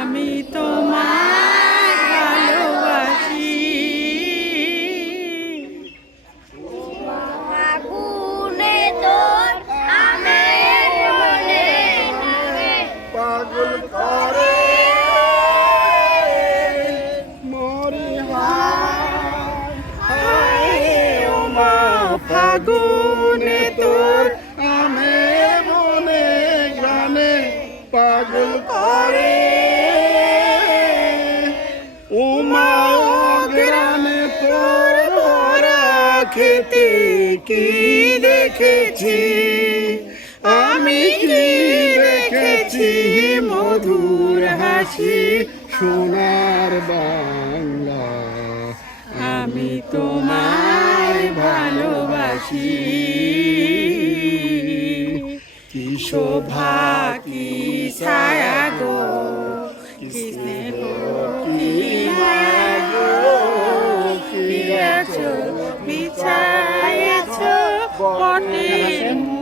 আমি তোমায় ভালোবাসি। আগুনে তোর আমের মনে পাগল করে। মরি ও মা ফাগুনে তোর আমের মনে গানে পাগল করে। খেতে কি দেখেছি? আমি কি দেখেছি? মধুর হাসি, সোনার বাংলা। আমি তোমায় ভালোবাসি। কি শোভা, কি ছায়া Forty.